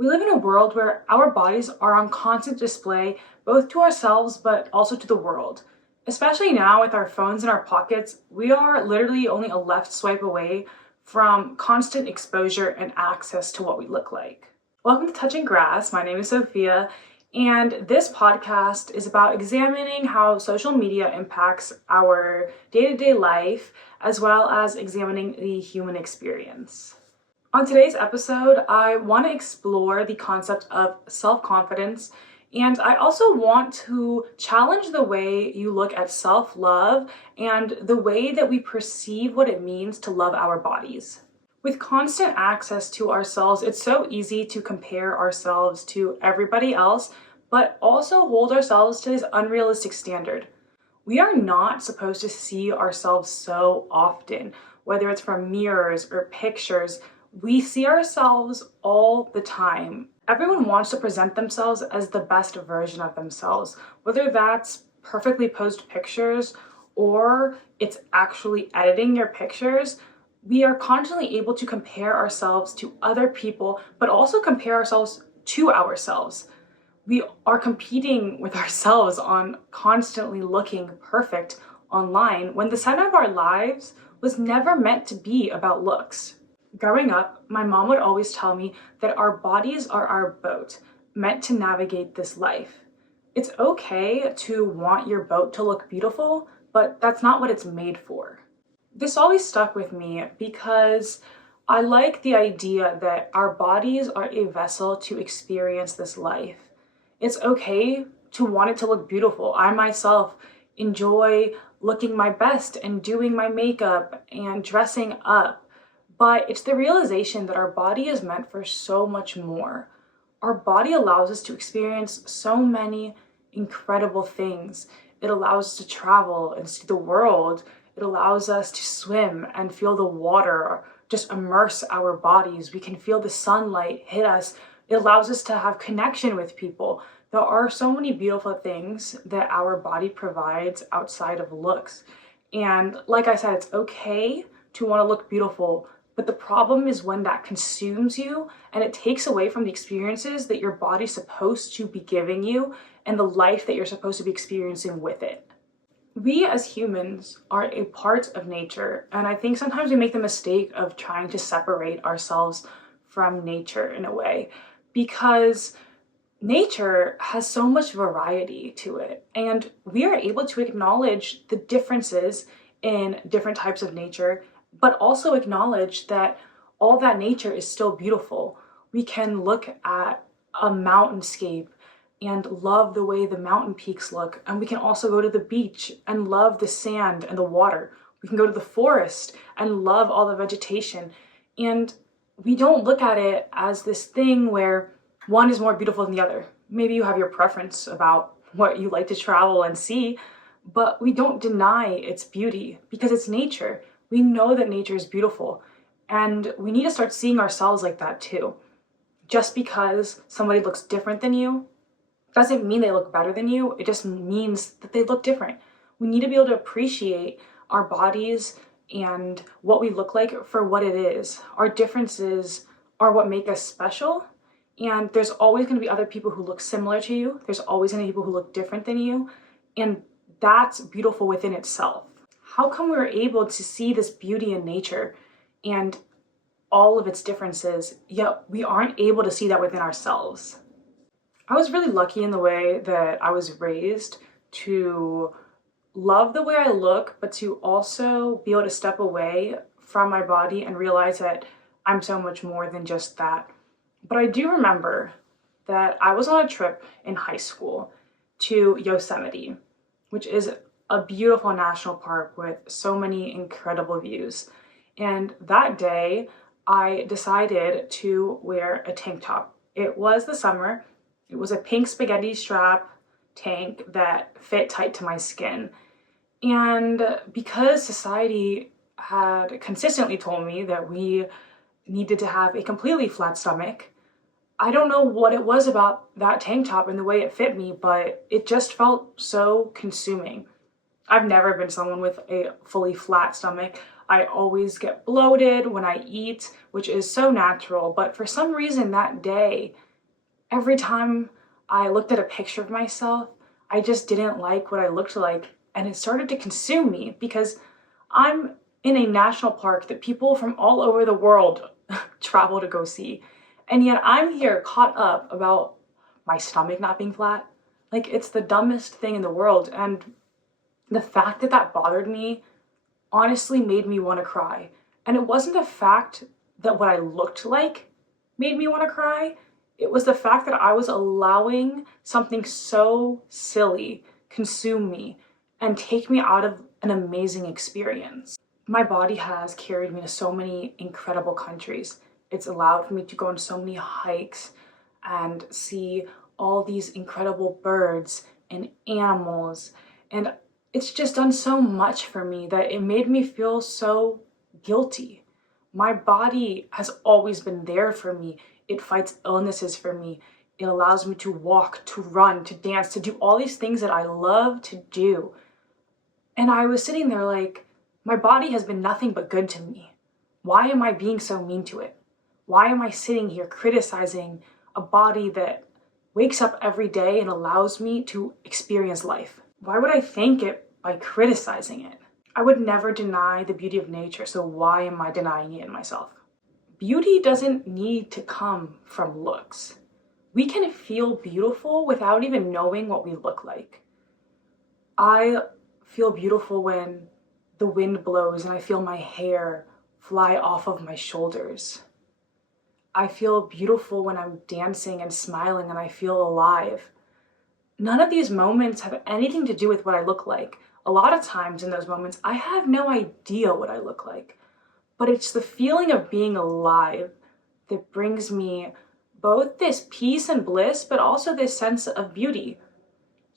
We live in a world where our bodies are on constant display, both to ourselves but also to the world. Especially now with our phones in our pockets, we are literally only a left swipe away from constant exposure and access to what we look like. Welcome to Touching Grass. My name is Sophia, and this podcast is about examining how social media impacts our day-to-day life, as well as examining the human experience. On today's episode, I want to explore the concept of self-confidence, and I also want to challenge the way you look at self-love and the way that we perceive what it means to love our bodies. With constant access to ourselves, it's so easy to compare ourselves to everybody else, but also hold ourselves to this unrealistic standard. We are not supposed to see ourselves so often, whether it's from mirrors or pictures. We see ourselves all the time. Everyone wants to present themselves as the best version of themselves, whether that's perfectly posed pictures or it's actually editing your pictures. We are constantly able to compare ourselves to other people, but also compare ourselves to ourselves. We are competing with ourselves on constantly looking perfect online when the center of our lives was never meant to be about looks. Growing up, my mom would always tell me that our bodies are our boat, meant to navigate this life. It's okay to want your boat to look beautiful, but that's not what it's made for. This always stuck with me because I like the idea that our bodies are a vessel to experience this life. It's okay to want it to look beautiful. I myself enjoy looking my best and doing my makeup and dressing up. But it's the realization that our body is meant for so much more. Our body allows us to experience so many incredible things. It allows us to travel and see the world. It allows us to swim and feel the water, just immerse our bodies. We can feel the sunlight hit us. It allows us to have connection with people. There are so many beautiful things that our body provides outside of looks. And like I said, it's okay to want to look beautiful, but the problem is when that consumes you and it takes away from the experiences that your body's supposed to be giving you and the life that you're supposed to be experiencing with it. We as humans are a part of nature, and I think sometimes we make the mistake of trying to separate ourselves from nature in a way, because nature has so much variety to it, and we are able to acknowledge the differences in different types of nature, but also acknowledge that all that nature is still beautiful. We can look at a mountainscape and love the way the mountain peaks look, and we can also go to the beach and love the sand and the water. We can go to the forest and love all the vegetation, and we don't look at it as this thing where one is more beautiful than the other. Maybe you have your preference about what you like to travel and see, but we don't deny its beauty because it's nature. We know that nature is beautiful, and we need to start seeing ourselves like that too. Just because somebody looks different than you doesn't mean they look better than you. It just means that they look different. We need to be able to appreciate our bodies and what we look like for what it is. Our differences are what make us special, and there's always going to be other people who look similar to you. There's always going to be people who look different than you, and that's beautiful within itself. How come we're able to see this beauty in nature and all of its differences, yet we aren't able to see that within ourselves? I was really lucky in the way that I was raised to love the way I look, but to also be able to step away from my body and realize that I'm so much more than just that. But I do remember that I was on a trip in high school to Yosemite, which is a beautiful national park with so many incredible views. And that day, I decided to wear a tank top. It was the summer. It was a pink spaghetti strap tank that fit tight to my skin. And because society had consistently told me that we needed to have a completely flat stomach, I don't know what it was about that tank top and the way it fit me, but it just felt so consuming. I've never been someone with a fully flat stomach. I always get bloated when I eat, which is so natural, but for some reason that day, Every time I looked at a picture of myself, I just didn't like what I looked like, and it started to consume me because I'm in a national park that people from all over the world travel to go see. And yet I'm here caught up about my stomach not being flat. Like, it's the dumbest thing in the world. And the fact that that bothered me honestly made me want to cry. And it wasn't the fact that what I looked like made me want to cry. It was the fact that I was allowing something so silly consume me and take me out of an amazing experience. My body has carried me to so many incredible countries. It's allowed for me to go on so many hikes and see all these incredible birds and animals. And it's just done so much for me that it made me feel so guilty. My body has always been there for me. It fights illnesses for me. It allows me to walk, to run, to dance, to do all these things that I love to do. And I was sitting there like, my body has been nothing but good to me. Why am I being so mean to it? Why am I sitting here criticizing a body that wakes up every day and allows me to experience life? Why would I thank it by criticizing it? I would never deny the beauty of nature, so why am I denying it in myself? Beauty doesn't need to come from looks. We can feel beautiful without even knowing what we look like. I feel beautiful when the wind blows and I feel my hair fly off of my shoulders. I feel beautiful when I'm dancing and smiling and I feel alive. None of these moments have anything to do with what I look like. A lot of times in those moments, I have no idea what I look like. But it's the feeling of being alive that brings me both this peace and bliss, but also this sense of beauty.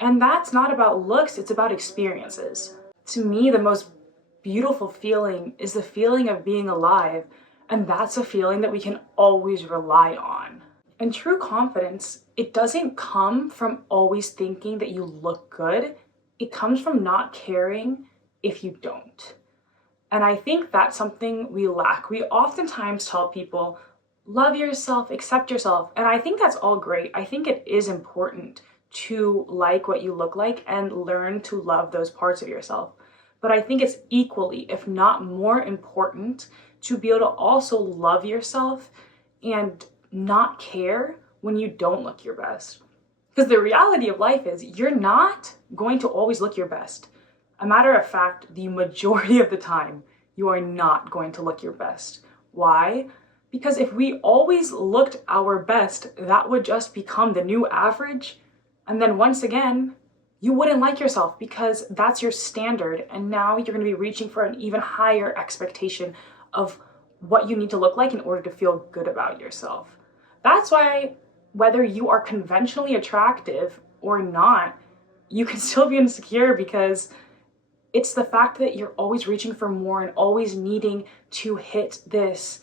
And that's not about looks, it's about experiences. To me, the most beautiful feeling is the feeling of being alive, and that's a feeling that we can always rely on. And true confidence, it doesn't come from always thinking that you look good. It comes from not caring if you don't. And I think that's something we lack. We oftentimes tell people, love yourself, accept yourself. And I think that's all great. I think it is important to like what you look like and learn to love those parts of yourself. But I think it's equally, if not more important, to be able to also love yourself and not care when you don't look your best. Because the reality of life is you're not going to always look your best. A matter of fact, the majority of the time, you are not going to look your best. Why? Because if we always looked our best, that would just become the new average. And then once again, you wouldn't like yourself because that's your standard. And now you're going to be reaching for an even higher expectation of what you need to look like in order to feel good about yourself. That's why whether you are conventionally attractive or not, you can still be insecure because it's the fact that you're always reaching for more and always needing to hit this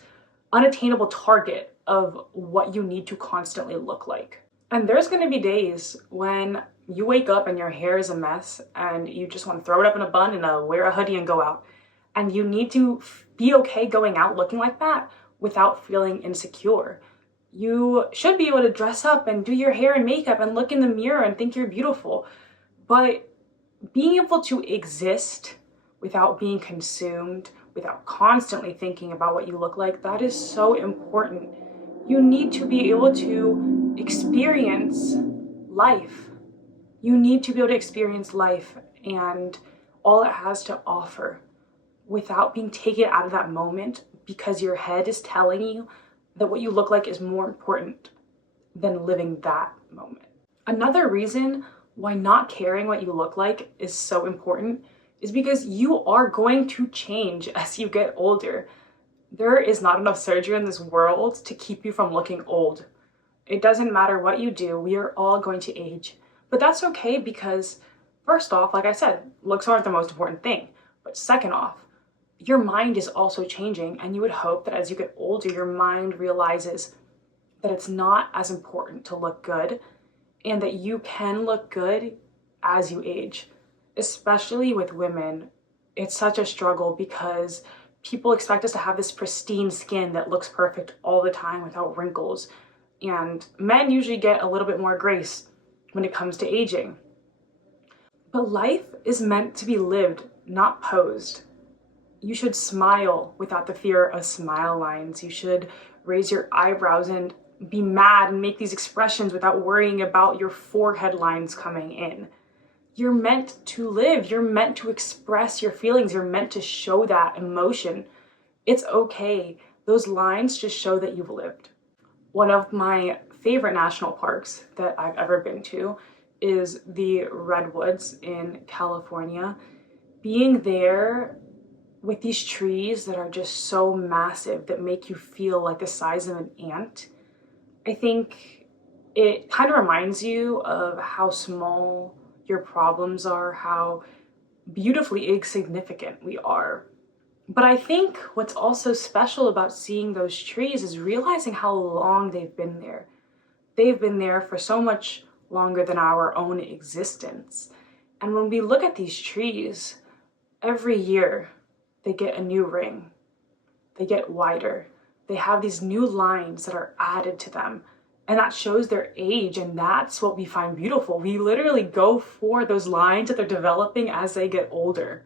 unattainable target of what you need to constantly look like. And there's going to be days when you wake up and your hair is a mess and you just want to throw it up in a bun and wear a hoodie and go out. And you need to be okay going out looking like that without feeling insecure. You should be able to dress up and do your hair and makeup and look in the mirror and think you're beautiful. But being able to exist without being consumed, without constantly thinking about what you look like, that is so important. You need to be able to experience life. You need to be able to experience life and all it has to offer without being taken out of that moment because your head is telling you that what you look like is more important than living that moment. Another reason why not caring what you look like is so important is because you are going to change as you get older. There is not enough surgery in this world to keep you from looking old. It doesn't matter what you do, we are all going to age. But that's okay because, first off, like I said, looks aren't the most important thing. But second off, your mind is also changing, and you would hope that as you get older, your mind realizes that it's not as important to look good and that you can look good as you age. Especially with women, it's such a struggle because people expect us to have this pristine skin that looks perfect all the time without wrinkles. and men usually get a little bit more grace when it comes to aging. But life is meant to be lived, not posed. You should smile without the fear of smile lines. You should raise your eyebrows and be mad and make these expressions without worrying about your forehead lines coming in. You're meant to live. You're meant to express your feelings. You're meant to show that emotion. It's okay. Those lines just show that you've lived. One of my favorite national parks that I've ever been to is the Redwoods in California. Being there with these trees that are just so massive that make you feel like the size of an ant, I think it kind of reminds you of how small your problems are, how beautifully insignificant we are. But I think what's also special about seeing those trees is realizing how long they've been there. They've been there for so much longer than our own existence. And when we look at these trees, every year they get a new ring. They get wider. They have these new lines that are added to them. And that shows their age, and that's what we find beautiful. We literally go for those lines that they're developing as they get older.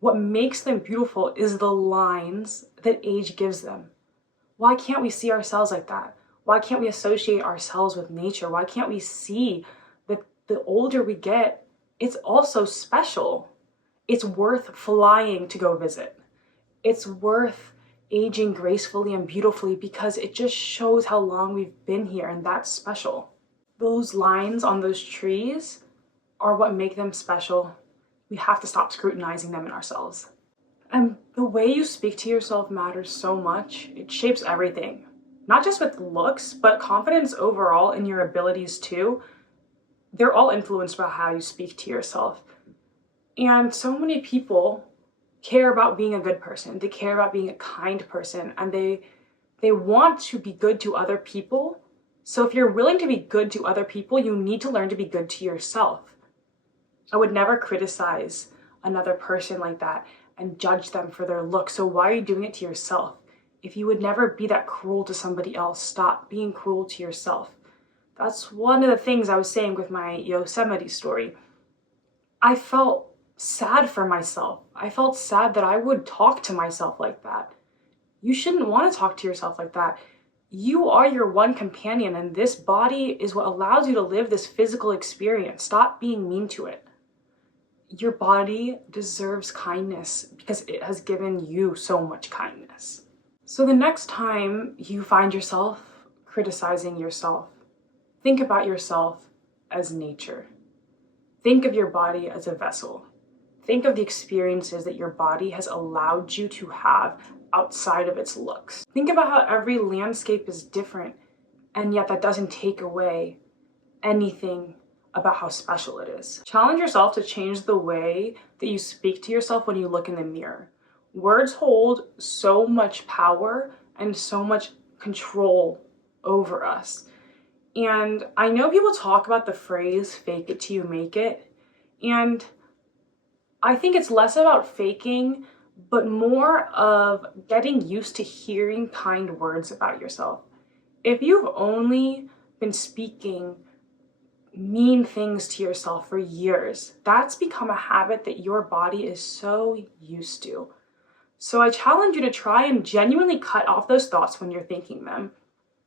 What makes them beautiful is the lines that age gives them. Why can't we see ourselves like that? Why can't we associate ourselves with nature? Why can't we see that the older we get, it's also special? It's worth flying to go visit. It's worth aging gracefully and beautifully because it just shows how long we've been here, and that's special. Those lines on those trees are what make them special. We have to stop scrutinizing them in ourselves. And the way you speak to yourself matters so much. It shapes everything. Not just with looks, but confidence overall in your abilities too. They're all influenced by how you speak to yourself. And so many people care about being a good person. They care about being a kind person, and they want to be good to other people. So if you're willing to be good to other people, you need to learn to be good to yourself. I would never criticize another person like that and judge them for their look. So why are you doing it to yourself? If you would never be that cruel to somebody else, stop being cruel to yourself. That's one of the things I was saying with my Yosemite story. I felt sad for myself. I felt sad that I would talk to myself like that. You shouldn't want to talk to yourself like that. You are your one companion, and this body is what allows you to live this physical experience. Stop being mean to it. Your body deserves kindness because it has given you so much kindness. So the next time you find yourself criticizing yourself, think about yourself as nature. Think of your body as a vessel. Think of the experiences that your body has allowed you to have outside of its looks. Think about how every landscape is different, and yet that doesn't take away anything about how special it is. Challenge yourself to change the way that you speak to yourself when you look in the mirror. Words hold so much power and so much control over us. And I know people talk about the phrase, fake it till you make it. And I think it's less about faking, but more of getting used to hearing kind words about yourself. If you've only been speaking mean things to yourself for years, that's become a habit that your body is so used to. So I challenge you to try and genuinely cut off those thoughts when you're thinking them,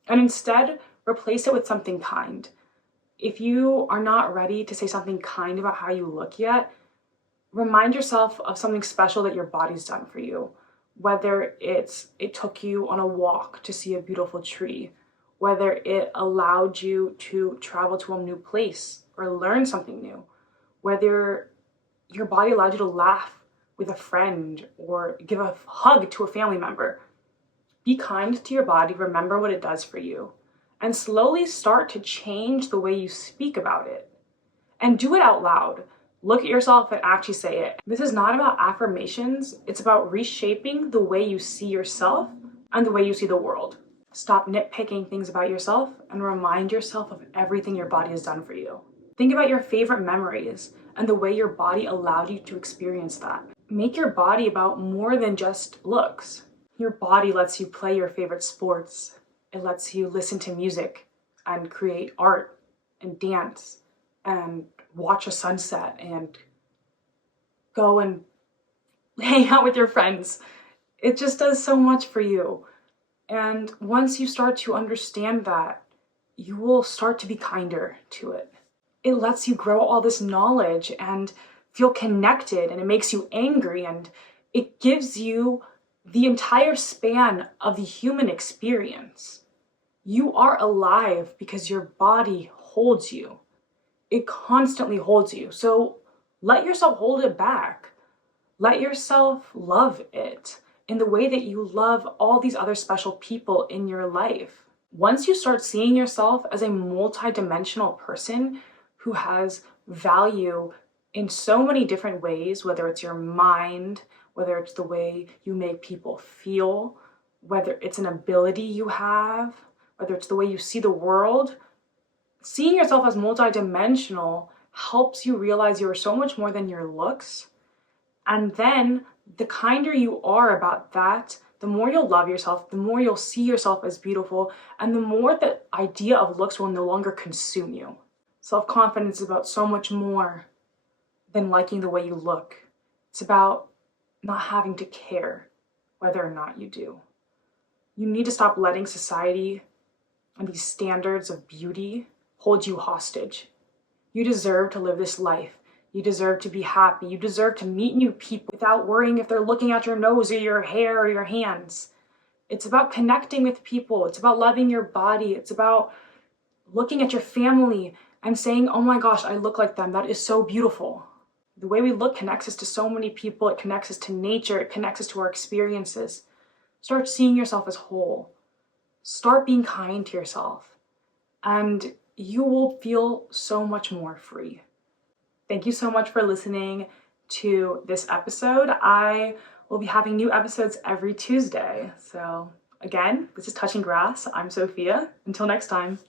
and instead replace it with something kind. If you are not ready to say something kind about how you look yet, remind yourself of something special that your body's done for you. Whether it took you on a walk to see a beautiful tree, whether it allowed you to travel to a new place or learn something new, whether your body allowed you to laugh with a friend or give a hug to a family member. Be kind to your body, remember what it does for you, and slowly start to change the way you speak about it. And do it out loud. Look at yourself and actually say it. This is not about affirmations, it's about reshaping the way you see yourself and the way you see the world. Stop nitpicking things about yourself and remind yourself of everything your body has done for you. Think about your favorite memories and the way your body allowed you to experience that. Make your body about more than just looks. Your body lets you play your favorite sports, It lets you listen to music and create art and dance and watch a sunset and go and hang out with your friends. It just does so much for you. And once you start to understand that, you will start to be kinder to it. It lets you grow all this knowledge and feel connected, and it makes you angry, and it gives you the entire span of the human experience. You are alive because your body holds you. It constantly holds you. So let yourself hold it back. Let yourself love it in the way that you love all these other special people in your life. Once you start seeing yourself as a multi-dimensional person who has value in so many different ways, whether it's your mind, whether it's the way you make people feel, whether it's an ability you have, whether it's the way you see the world, seeing yourself as multi-dimensional helps you realize you are so much more than your looks. And then the kinder you are about that, the more you'll love yourself, the more you'll see yourself as beautiful, and the more the idea of looks will no longer consume you. Self-confidence is about so much more than liking the way you look. It's about not having to care whether or not you do. You need to stop letting society and these standards of beauty hold you hostage. You deserve to live this life. You deserve to be happy. You deserve to meet new people without worrying if they're looking at your nose or your hair or your hands. It's about connecting with people. It's about loving your body. It's about looking at your family and saying, oh my gosh, I look like them. That is so beautiful. The way we look connects us to so many people. It connects us to nature. It connects us to our experiences. Start seeing yourself as whole. Start being kind to yourself. And you will feel so much more free. Thank you so much for listening to this episode. I will be having new episodes every Tuesday. So again, this is Touching Grass. I'm Sophia. Until next time.